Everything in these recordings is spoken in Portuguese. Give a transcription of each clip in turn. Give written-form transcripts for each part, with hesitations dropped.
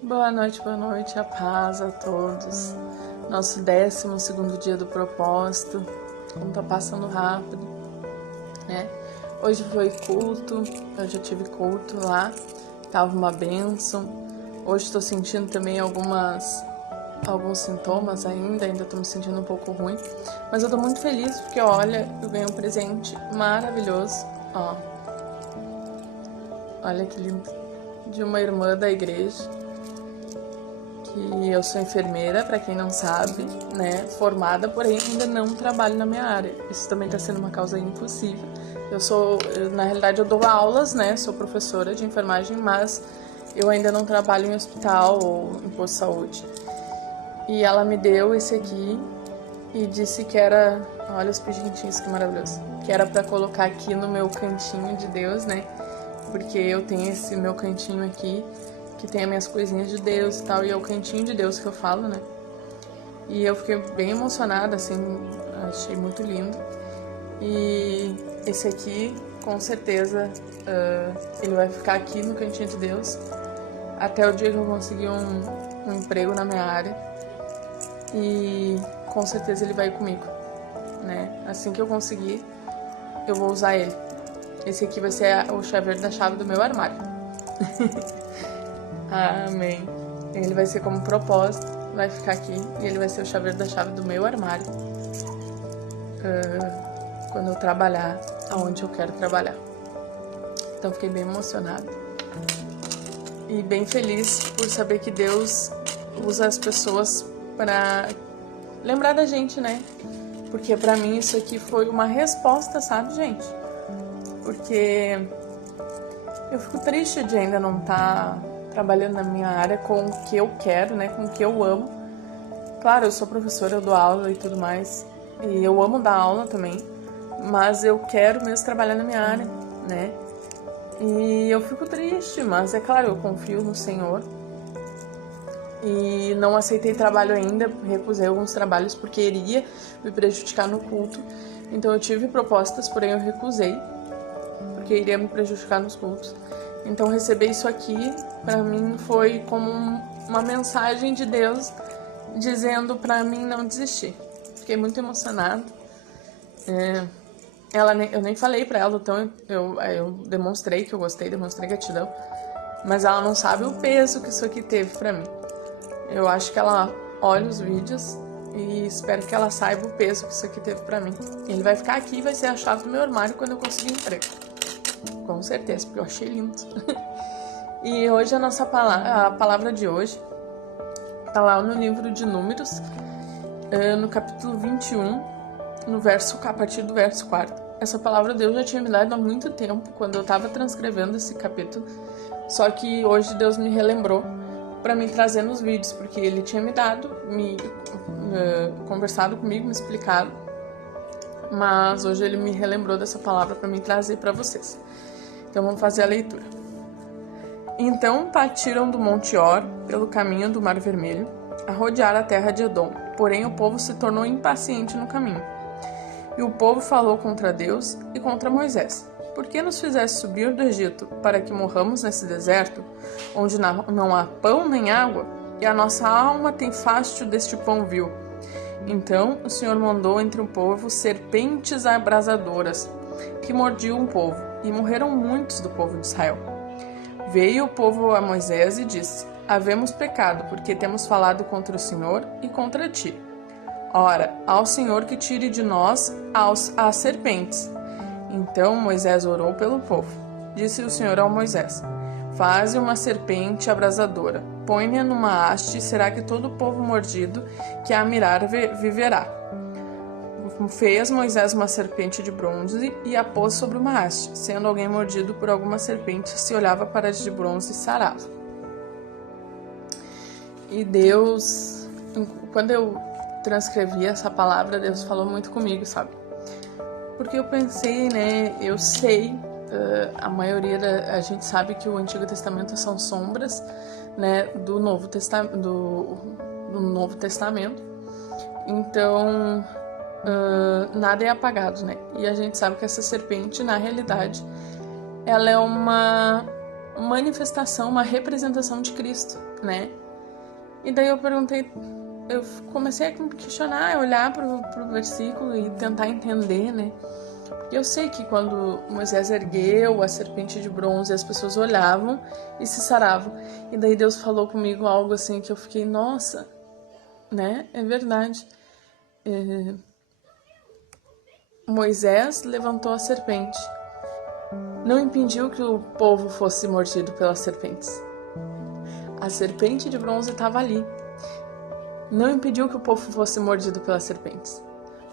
Boa noite, a paz a todos. Nosso 12º dia do propósito, como tá passando rápido, né? Hoje foi culto, eu já tive culto lá, tava uma bênção. Hoje estou sentindo também alguns sintomas ainda tô me sentindo um pouco ruim. Mas eu tô muito feliz porque, olha, eu ganhei um presente maravilhoso, ó. Olha que lindo, de uma irmã da igreja. Que eu sou enfermeira, para quem não sabe, né, formada, porém ainda não trabalho na minha área. Isso também está sendo uma causa impossível. Na realidade, eu dou aulas, né, sou professora de enfermagem, mas eu ainda não trabalho em hospital ou em posto de saúde. E ela me deu esse aqui e disse que era, olha os pigentinhos, que maravilhoso, que era para colocar aqui no meu cantinho de Deus, né, porque eu tenho esse meu cantinho aqui, que tem as minhas coisinhas de Deus e tal, e é o cantinho de Deus que eu falo, né? E eu fiquei bem emocionada, assim, achei muito lindo. E esse aqui, com certeza, ele vai ficar aqui no cantinho de Deus até o dia que eu conseguir um emprego na minha área. E com certeza ele vai comigo, né? Assim que eu conseguir, eu vou usar ele. Esse aqui vai ser o chaveiro da chave do meu armário. Amém. Ele vai ser como propósito, vai ficar aqui e ele vai ser o chaveiro da chave do meu armário quando eu trabalhar aonde eu quero trabalhar. Então fiquei bem emocionada e bem feliz por saber que Deus usa as pessoas para lembrar da gente, né? Porque pra mim isso aqui foi uma resposta, sabe, gente? Porque eu fico triste de ainda não estar trabalhando na minha área com o que eu quero, né, com o que eu amo. Claro, eu sou professora, eu dou aula e tudo mais, e eu amo dar aula também, mas eu quero mesmo trabalhar na minha área, né, e eu fico triste, mas é claro, eu confio no Senhor, e não aceitei trabalho ainda, recusei alguns trabalhos porque iria me prejudicar no culto, então eu tive propostas, porém eu recusei, porque iria me prejudicar nos cultos. Então receber isso aqui, pra mim, foi como uma mensagem de Deus dizendo pra mim não desistir. Fiquei muito emocionada. Eu nem falei pra ela, então eu demonstrei que eu gostei, demonstrei gratidão. Mas ela não sabe o peso que isso aqui teve pra mim. Eu acho que ela olha os vídeos e espero que ela saiba o peso que isso aqui teve pra mim. Ele vai ficar aqui e vai ser a chave do meu armário quando eu conseguir emprego. Com certeza, porque eu achei lindo. E hoje a palavra de hoje tá lá no livro de Números, no capítulo 21, a partir do verso 4. Essa palavra Deus já tinha me dado há muito tempo, quando eu estava transcrevendo esse capítulo, só que hoje Deus me relembrou para me trazer nos vídeos, porque Ele tinha me dado, conversado comigo, me explicado, mas hoje Ele me relembrou dessa palavra para me trazer para vocês. Então vamos fazer a leitura. Então partiram do Monte Or, pelo caminho do Mar Vermelho, a rodear a terra de Edom. Porém o povo se tornou impaciente no caminho. E o povo falou contra Deus e contra Moisés. Por que nos fizeste subir do Egito para que morramos nesse deserto, onde não há pão nem água? E a nossa alma tem fástio deste pão vil. Então o Senhor mandou entre o povo serpentes abrasadoras, que mordiam o povo, e morreram muitos do povo de Israel. Veio o povo a Moisés e disse: Havemos pecado, porque temos falado contra o Senhor e contra ti. Ora, ao Senhor que tire de nós as serpentes. Então Moisés orou pelo povo. Disse o Senhor a Moisés: Faze uma serpente abrasadora, põe-a numa haste, e será que todo o povo mordido que a mirar viverá. Fez Moisés uma serpente de bronze e a pôs sobre uma haste. Sendo alguém mordido por alguma serpente, se olhava para a de bronze e sarava. E Deus, quando eu transcrevi essa palavra, Deus falou muito comigo, sabe? Porque eu pensei, né, eu sei, a maioria a gente sabe que o Antigo Testamento são sombras, né, do Novo Testamento. Então nada é apagado, né? E a gente sabe que essa serpente, na realidade, ela é manifestação, uma representação de Cristo, né? E daí eu comecei a me questionar, a olhar pro versículo e tentar entender, né? Porque eu sei que quando Moisés ergueu a serpente de bronze, as pessoas olhavam e se saravam. E daí Deus falou comigo algo assim que eu fiquei, nossa, né? É verdade. Moisés levantou a serpente. Não impediu que o povo fosse mordido pelas serpentes. A serpente de bronze estava ali. Não impediu que o povo fosse mordido pelas serpentes.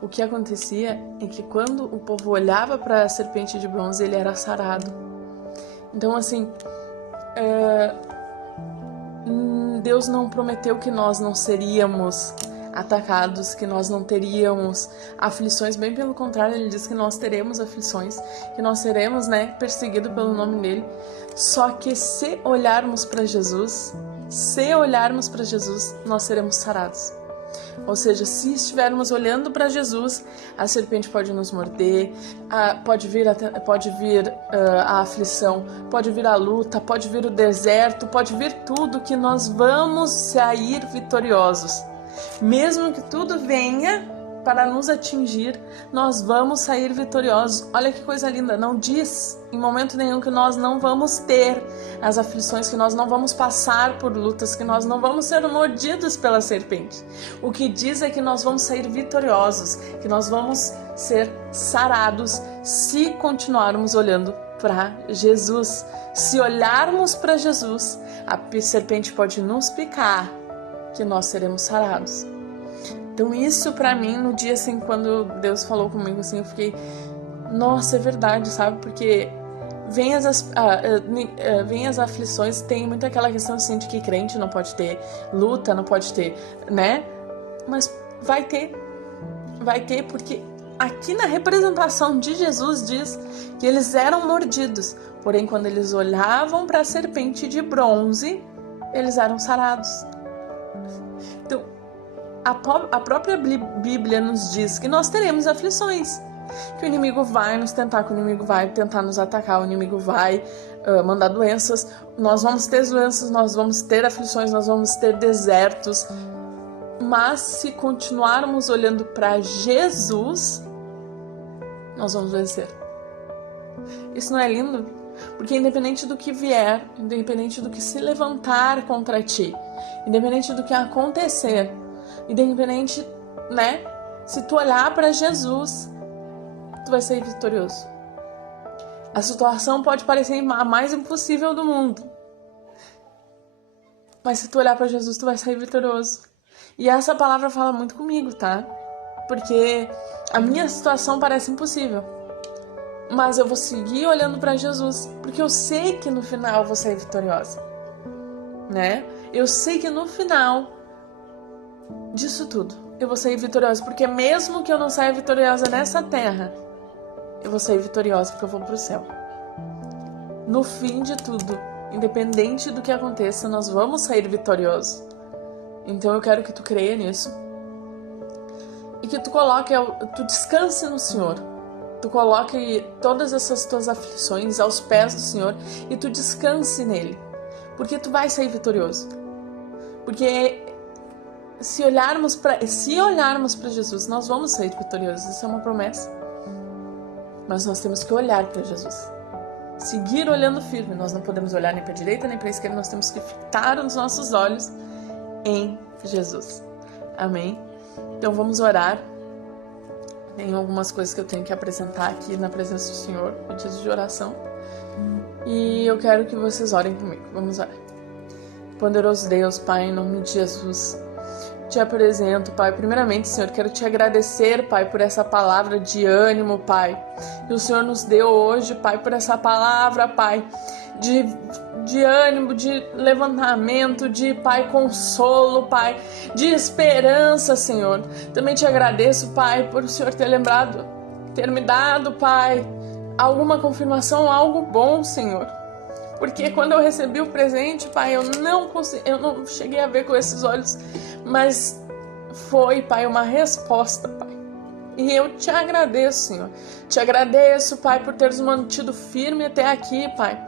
O que acontecia é que quando o povo olhava para a serpente de bronze, ele era sarado. Então, assim, Deus não prometeu que nós não seríamos atacados, que nós não teríamos aflições, bem pelo contrário, ele diz que nós teremos aflições, que nós seremos, né, perseguidos pelo nome dele. Só que se olharmos para Jesus, nós seremos sarados. Ou seja, se estivermos olhando para Jesus, a serpente pode nos morder, pode vir a aflição, pode vir a luta, pode vir o deserto, pode vir tudo, que nós vamos sair vitoriosos. Mesmo que tudo venha para nos atingir, nós vamos sair vitoriosos. Olha que coisa linda, não diz em momento nenhum que nós não vamos ter as aflições, que nós não vamos passar por lutas, que nós não vamos ser mordidos pela serpente. O que diz é que nós vamos sair vitoriosos, que nós vamos ser sarados se continuarmos olhando para Jesus. Se olharmos para Jesus, a serpente pode nos picar, que nós seremos sarados. Então isso pra mim, no dia assim, quando Deus falou comigo assim, eu fiquei, nossa, é verdade, sabe? Porque vem as aflições, tem muito aquela questão assim de que crente não pode ter luta, não pode ter, né? Mas vai ter porque aqui na representação de Jesus diz que eles eram mordidos, porém quando eles olhavam para a serpente de bronze, eles eram sarados. Então, a própria Bíblia nos diz que nós teremos aflições, que o inimigo vai nos tentar, que o inimigo vai tentar nos atacar, o inimigo vai mandar doenças, nós vamos ter doenças, nós vamos ter aflições, nós vamos ter desertos, mas se continuarmos olhando para Jesus, nós vamos vencer. Isso não é lindo? Porque independente do que vier, independente do que se levantar contra ti, independente do que acontecer, independente, né? Se tu olhar para Jesus, tu vai ser vitorioso. A situação pode parecer a mais impossível do mundo, mas se tu olhar para Jesus, tu vai sair vitorioso. E essa palavra fala muito comigo, tá? Porque a minha situação parece impossível, mas eu vou seguir olhando para Jesus, porque eu sei que no final eu vou sair vitoriosa, né? Eu sei que no final disso tudo eu vou sair vitoriosa, porque mesmo que eu não saia vitoriosa nessa terra, eu vou sair vitoriosa porque eu vou pro céu. No fim de tudo, independente do que aconteça, nós vamos sair vitoriosos. Então eu quero que tu creia nisso e que tu descanse no Senhor. Tu coloque todas essas tuas aflições aos pés do Senhor e tu descanse nele, porque tu vai sair vitorioso. Porque se olharmos para Jesus, nós vamos sair vitoriosos. Isso é uma promessa. Mas nós temos que olhar para Jesus, seguir olhando firme. Nós não podemos olhar nem para a direita nem para a esquerda. Nós temos que fitar os nossos olhos em Jesus. Amém? Então vamos orar. Tem algumas coisas que eu tenho que apresentar aqui na presença do Senhor, pedidos de oração. E eu quero que vocês orem comigo. Vamos orar. Poderoso Deus, Pai, em nome de Jesus, te apresento, Pai. Primeiramente, Senhor, quero te agradecer, Pai, por essa palavra de ânimo, Pai, que o Senhor nos deu hoje, Pai, por essa palavra, Pai, de ânimo, de levantamento, de, Pai, consolo, Pai, de esperança, Senhor. Também te agradeço, Pai, por o Senhor ter me dado, Pai, alguma confirmação, algo bom, Senhor. Porque quando eu recebi o presente, Pai, eu não cheguei a ver com esses olhos, mas foi, Pai, uma resposta, Pai. E eu te agradeço, Senhor. Te agradeço, Pai, por teres mantido firme até aqui, Pai.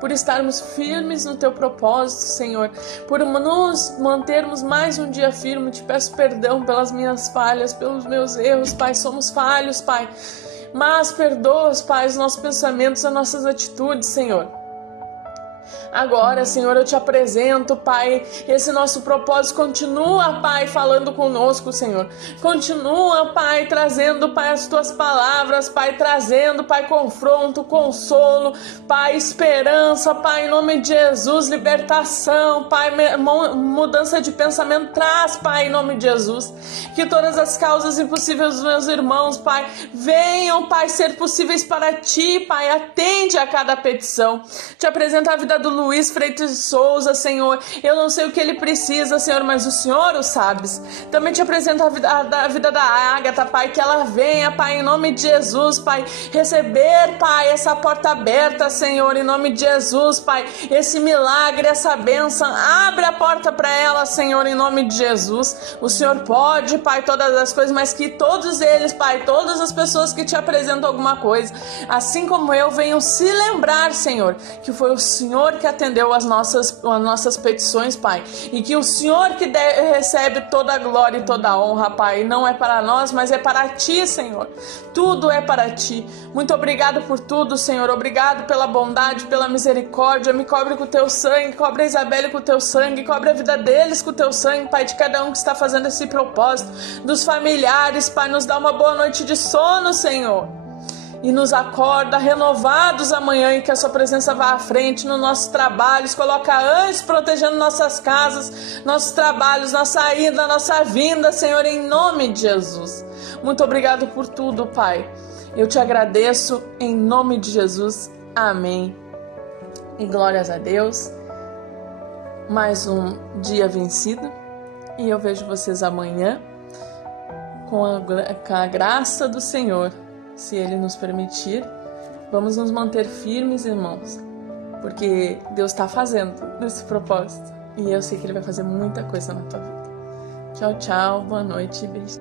Por estarmos firmes no teu propósito, Senhor. Por nos mantermos mais um dia firme. Te peço perdão pelas minhas falhas, pelos meus erros, Pai. Somos falhos, Pai. Mas perdoa, Pai, os nossos pensamentos, as nossas atitudes, Senhor. Agora, Senhor, eu te apresento, Pai, esse nosso propósito. Continua, Pai, falando conosco, Senhor. Continua, Pai, trazendo, Pai, as tuas palavras, Pai, trazendo, Pai, confronto, consolo, Pai, esperança, Pai, em nome de Jesus, libertação, Pai, mudança de pensamento. Traz, Pai, em nome de Jesus, que todas as causas impossíveis dos meus irmãos, Pai, venham, Pai, ser possíveis para Ti, Pai. Atende a cada petição. Te apresento a vida do Luiz Freitas de Souza, Senhor. Eu não sei o que ele precisa, Senhor, mas o Senhor o sabes. Também te apresento a vida da Ágata, Pai, que ela venha, Pai, em nome de Jesus, Pai, receber, Pai, essa porta aberta, Senhor, em nome de Jesus, Pai, esse milagre, essa bênção. Abre a porta para ela, Senhor, em nome de Jesus. O Senhor pode, Pai, todas as coisas, mas que todos eles, Pai, todas as pessoas que te apresentam alguma coisa, assim como eu, venham se lembrar, Senhor, que foi o Senhor que atendeu as nossas petições, Pai, e que o Senhor que recebe toda a glória e toda a honra, Pai, não é para nós, mas é para Ti, Senhor. Tudo é para Ti. Muito obrigado por tudo, Senhor. Obrigado pela bondade, pela misericórdia. Me cobre com o Teu sangue, cobre a Isabelle com o Teu sangue, cobre a vida deles com o Teu sangue, Pai, de cada um que está fazendo esse propósito, dos familiares, Pai, nos dá uma boa noite de sono, Senhor. E nos acorda renovados amanhã, e que a sua presença vá à frente nos nossos trabalhos, coloca anjos protegendo nossas casas, nossos trabalhos, nossa ida, nossa vinda, Senhor, em nome de Jesus. Muito obrigado por tudo, Pai. Eu te agradeço em nome de Jesus. Amém. E glórias a Deus. Mais um dia vencido, e eu vejo vocês amanhã com a graça do Senhor. Se Ele nos permitir, vamos nos manter firmes, irmãos, porque Deus está fazendo esse propósito, e eu sei que Ele vai fazer muita coisa na tua vida. Tchau, tchau, boa noite e beijo.